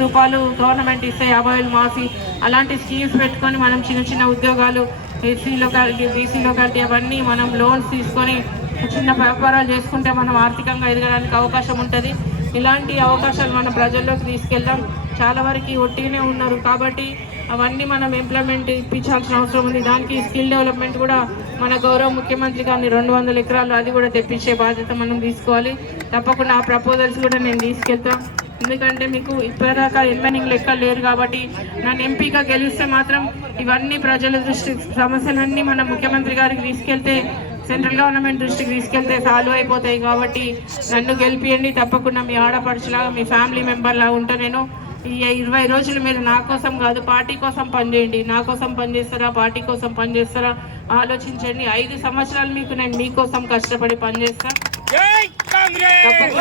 రూపాయలు గవర్నమెంట్ ఇస్తే యాభై వేలు మాఫీ అలాంటి స్కీమ్స్ పెట్టుకొని మనం చిన్న చిన్న ఉద్యోగాలు ఎస్సీ లోకాలిటీ బీసీ లోకాలిటీ అవన్నీ మనం లోన్స్ తీసుకొని చిన్న వ్యాపారాలు చేసుకుంటే మనం ఆర్థికంగా ఎదగడానికి అవకాశం ఉంటుంది. ఇలాంటి అవకాశాలు మన ప్రజల్లోకి తీసుకెళ్దాం. చాలా వరకు ఒట్టిగానే ఉన్నారు కాబట్టి అవన్నీ మనం ఇంప్లిమెంట్ ఇప్పించాల్సిన అవసరం ఉంది. దానికి స్కిల్ డెవలప్మెంట్ కూడా మన గౌరవ ముఖ్యమంత్రి గారిని రెండు వందల ఎకరాలు అది కూడా తెప్పించే బాధ్యత మనం తీసుకోవాలి. తప్పకుండా ఆ ప్రపోజల్స్ కూడా నేను తీసుకెళ్తాం. ఎందుకంటే మీకు ఇప్పటిదాకా ఎమ్మెనింగ్ లెక్క లేరు కాబట్టి నన్ను ఎంపీగా గెలిస్తే మాత్రం ఇవన్నీ ప్రజల దృష్టి సమస్యలన్నీ మన ముఖ్యమంత్రి గారికి తీసుకెళ్తే సెంట్రల్ గవర్నమెంట్ దృష్టికి తీసుకెళ్తే సాల్వ్ అయిపోతాయి కాబట్టి నన్ను గెలిపియండి తప్పకుండా మీ ఆడపడుచులాగా మీ ఫ్యామిలీ మెంబర్లాగా ఉంటా నేను. ఈ ఇరవై రోజులు మీరు నా కోసం కాదు పార్టీ కోసం పనిచేయండి. నా కోసం పనిచేస్తారా పార్టీ కోసం పనిచేస్తారా? ఆలోచించండి. ఐదు సంవత్సరాలు మీకు నేను మీకోసం కష్టపడి పనిచేస్తాను మీకు-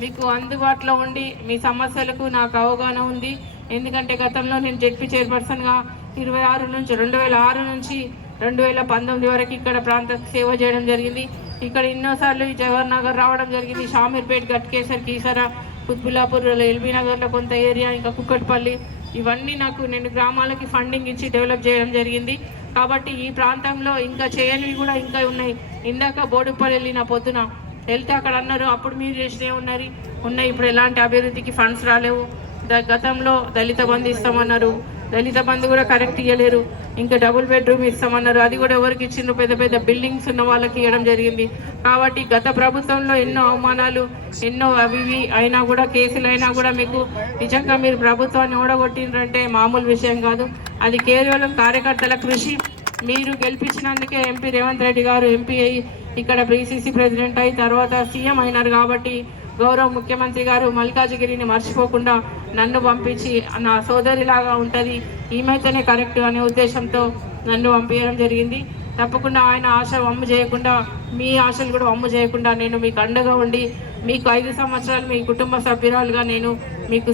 మీకు అందుబాటులో ఉండి మీ సమస్యలకు నాకు అవగాహన ఉంది. ఎందుకంటే గతంలో నేను జెడ్పీ చైర్పర్సన్గా ఇరవై ఆరు నుంచి రెండు వేల ఆరు నుంచి రెండు వేల పంతొమ్మిది వరకు ఇక్కడ ప్రాంత సేవ చేయడం జరిగింది. ఇక్కడ ఎన్నోసార్లు ఈ జవహర్ నగర్ రావడం జరిగింది. షామీర్పేట్ గట్కేసర్ కీసరా కుత్బుల్లాపూర్ ఎల్బీ నగర్లో కొంత ఏరియా ఇంకా కుక్కట్పల్లి. ఇవన్నీ నాకు నేను గ్రామాలకి ఫండింగ్ ఇచ్చి డెవలప్ చేయడం జరిగింది. కాబట్టి ఈ ప్రాంతంలో ఇంకా చేయనివి కూడా ఇంకా ఉన్నాయి. ఇందాక బోడుపల్లి వెళ్ళిన పొద్దున వెళ్తే అక్కడ అన్నారు అప్పుడు మీరు చేసినవి ఉన్నారు ఉన్నాయి. ఇప్పుడు ఎలాంటి అభివృద్ధికి ఫండ్స్ రాలేవు. గతంలో దళిత బంధు ఇస్తామన్నారు. దళిత బంధు కూడా కరెక్ట్ ఇవ్వలేరు ఇంకా డబుల్ బెడ్రూమ్ ఇస్తామన్నారు. అది కూడా ఎవరికి ఇచ్చిండ్రు? పెద్ద పెద్ద బిల్డింగ్స్ ఉన్న వాళ్ళకి ఇవ్వడం జరిగింది. కాబట్టి గత ప్రభుత్వంలో ఎన్నో అవమానాలు ఎన్నో అవివి అయినా కూడా కేసులు అయినా కూడా మీకు నిజంగా మీరు ప్రభుత్వాన్ని ఓడగొట్టిండ్రంటే మామూలు విషయం కాదు. అది కేవలం కార్యకర్తల కృషి. మీరు గెలిపించినందుకే ఎంపీ రేవంత్ రెడ్డి గారు ఎంపీ అయ్యి ఇక్కడ బీసీసీ ప్రెసిడెంట్ అయి తర్వాత సీఎం అయినారు కాబట్టి గౌరవ ముఖ్యమంత్రి గారు మల్కాజిగిరిని మర్చిపోకుండా నన్ను పంపించి నా సోదరిలాగా ఉంటుంది. ఈమెతోనే కరెక్ట్ అనే ఉద్దేశంతో నన్ను పంపించడం జరిగింది. తప్పకుండా ఆయన ఆశ వమ్ము చేయకుండా మీ ఆశలు కూడా వమ్ము చేయకుండా నేను మీకు అండగా ఉండి మీకు ఐదు సంవత్సరాలు మీ కుటుంబ సభ్యురాలుగా నేను మీకు